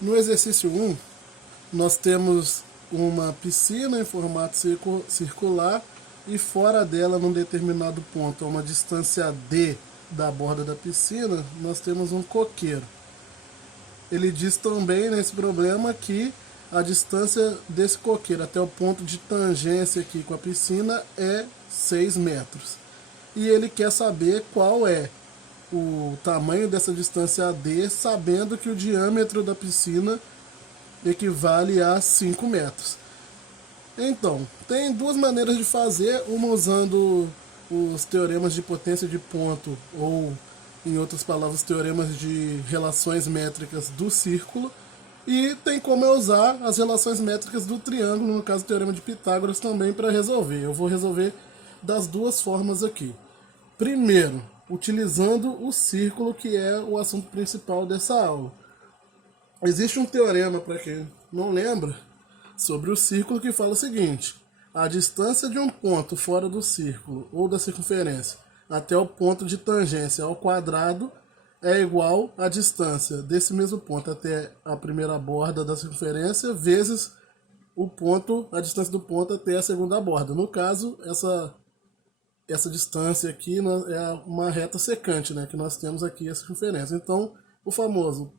No exercício 1, nós temos uma piscina em formato circular e fora dela, num determinado ponto, a uma distância D da borda da piscina, nós temos um coqueiro. Ele diz também nesse problema que a distância desse coqueiro até o ponto de tangência aqui com a piscina é 6 metros. E ele quer saber qual é o tamanho dessa distância AD, sabendo que o diâmetro da piscina equivale a 5 metros. Então, tem duas maneiras de fazer, uma usando os teoremas de potência de ponto, ou, em outras palavras, teoremas de relações métricas do círculo, e tem como eu usar as relações métricas do triângulo, no caso o teorema de Pitágoras, também para resolver. Eu vou resolver das duas formas aqui. Primeiro, utilizando o círculo, que é o assunto principal dessa aula. Existe um teorema, para quem não lembra, sobre o círculo que fala o seguinte: a distância de um ponto fora do círculo ou da circunferência até o ponto de tangência ao quadrado é igual à distância desse mesmo ponto até a primeira borda da circunferência vezes a distância do ponto até a segunda borda. No caso, essa distância aqui é uma reta secante, né, que nós temos aqui a circunferência. Então, o famoso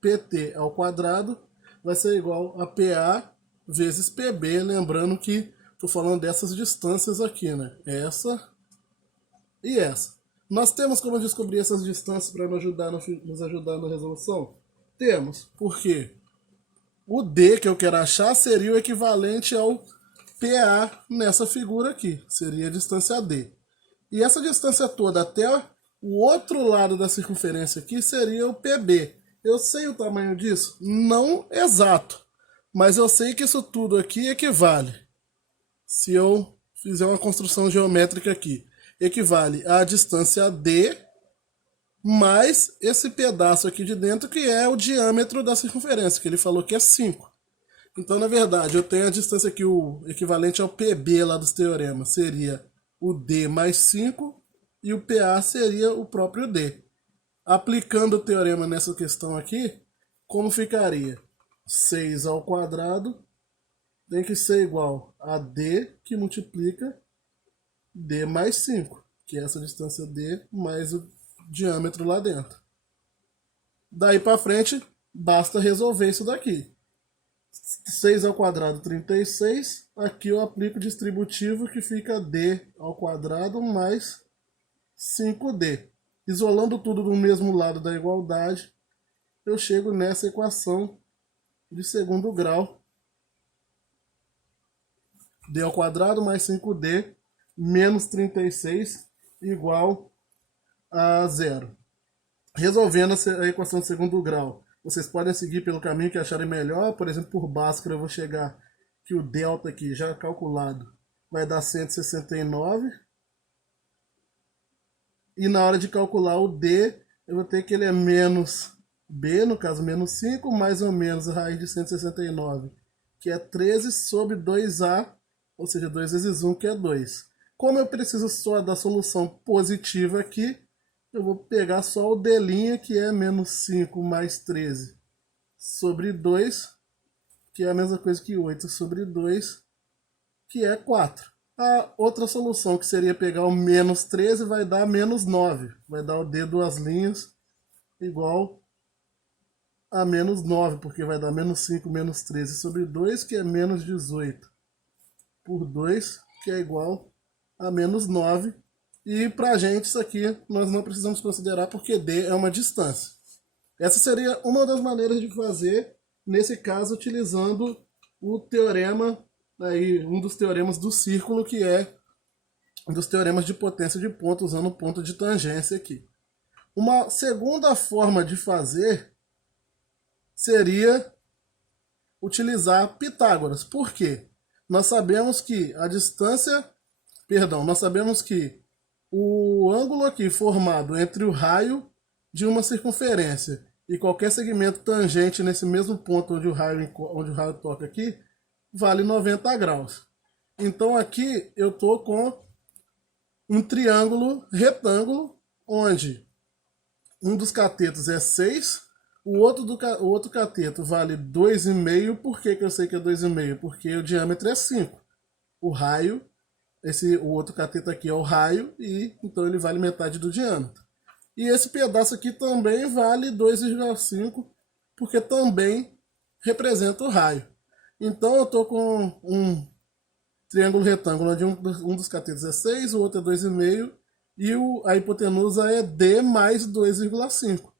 PT ao quadrado vai ser igual a PA vezes PB, lembrando que estou falando dessas distâncias aqui, né? Essa e essa. Nós temos como descobrir essas distâncias para nos ajudar na resolução? Temos, porque o D que eu quero achar seria o equivalente ao PA nessa figura aqui, seria a distância D. E essa distância toda até o outro lado da circunferência aqui seria o PB. Eu sei o tamanho disso? Não exato, mas eu sei que isso tudo aqui equivale, se eu fizer uma construção geométrica aqui, equivale à distância D mais esse pedaço aqui de dentro, que é o diâmetro da circunferência, que ele falou que é 5. Então, na verdade, eu tenho a distância aqui, o equivalente ao PB lá dos teoremas, seria o D mais 5, e o PA seria o próprio D. Aplicando o teorema nessa questão aqui, como ficaria? 6 ao quadrado tem que ser igual a D, que multiplica D mais 5, que é essa distância D mais o diâmetro lá dentro. Daí para frente, basta resolver isso daqui. 6 ao quadrado, 36. Aqui eu aplico o distributivo, que fica D ao quadrado mais 5D. Isolando tudo do mesmo lado da igualdade, eu chego nessa equação de segundo grau. D ao quadrado mais 5D menos 36 igual a zero. Resolvendo a equação de segundo grau, vocês podem seguir pelo caminho que acharem melhor. Por exemplo, por Bhaskara eu vou chegar que o delta aqui, já calculado, vai dar 169. E na hora de calcular o D, eu vou ter que ele é menos B, no caso menos 5, mais ou menos a raiz de 169, que é 13 sobre 2A, ou seja, 2 vezes 1, que é 2. Como eu preciso só da solução positiva aqui, eu vou pegar só o D', que é menos 5 mais 13 sobre 2, que é a mesma coisa que 8 sobre 2, que é 4. A outra solução, que seria pegar o menos 13, vai dar menos 9. Vai dar o D duas linhas igual a menos 9, porque vai dar menos 5 menos 13 sobre 2, que é menos 18, por 2, que é igual a menos 9. E para a gente isso aqui nós não precisamos considerar, porque D é uma distância. Essa seria uma das maneiras de fazer, nesse caso, utilizando o teorema, aí, um dos teoremas do círculo, que é um dos teoremas de potência de ponto, usando o ponto de tangência aqui. Uma segunda forma de fazer seria utilizar Pitágoras. Por quê? Nós sabemos que nós sabemos que o ângulo aqui formado entre o raio de uma circunferência e qualquer segmento tangente nesse mesmo ponto onde o raio toca aqui, vale 90 graus. Então aqui eu estou com um triângulo retângulo, onde um dos catetos é 6, O outro cateto vale 2,5. Por que eu sei que é 2,5? Porque o diâmetro é 5. O raio, o outro cateto aqui é o raio, e então ele vale metade do diâmetro. E esse pedaço aqui também vale 2,5, porque também representa o raio. Então eu estou com um triângulo retângulo onde um dos catetos é 6, o outro é 2,5 e a hipotenusa é D mais 2,5.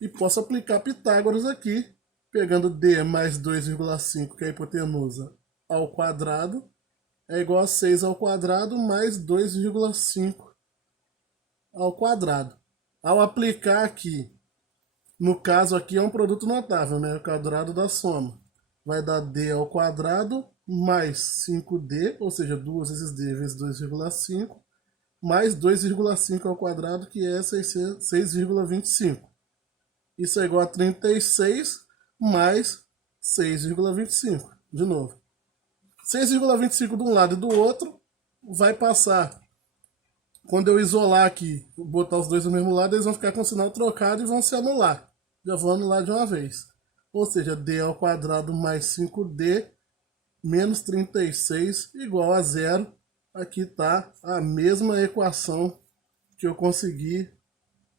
E posso aplicar Pitágoras aqui, pegando D mais 2,5, que é a hipotenusa, ao quadrado, é igual a 6 ao quadrado mais 2,5 ao quadrado. Ao aplicar aqui, no caso aqui é um produto notável, né? O quadrado da soma. Vai dar D ao quadrado mais 5D, ou seja, 2 vezes D vezes 2,5, mais 2,5 ao quadrado, que é 6,25. Isso é igual a 36 mais 6,25. De novo. 6,25 de um lado e do outro vai passar. Quando eu isolar aqui, botar os dois no mesmo lado, eles vão ficar com o sinal trocado e vão se anular. Já vou anular de uma vez. Ou seja, D ao quadrado mais 5D menos 36 igual a zero. Aqui está a mesma equação que eu consegui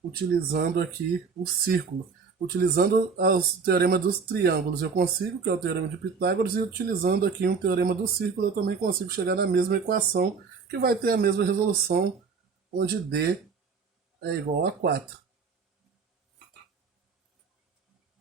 utilizando aqui o círculo. Utilizando o teorema dos triângulos eu consigo, que é o teorema de Pitágoras, e utilizando aqui um teorema do círculo eu também consigo chegar na mesma equação, que vai ter a mesma resolução, onde D é igual a 4.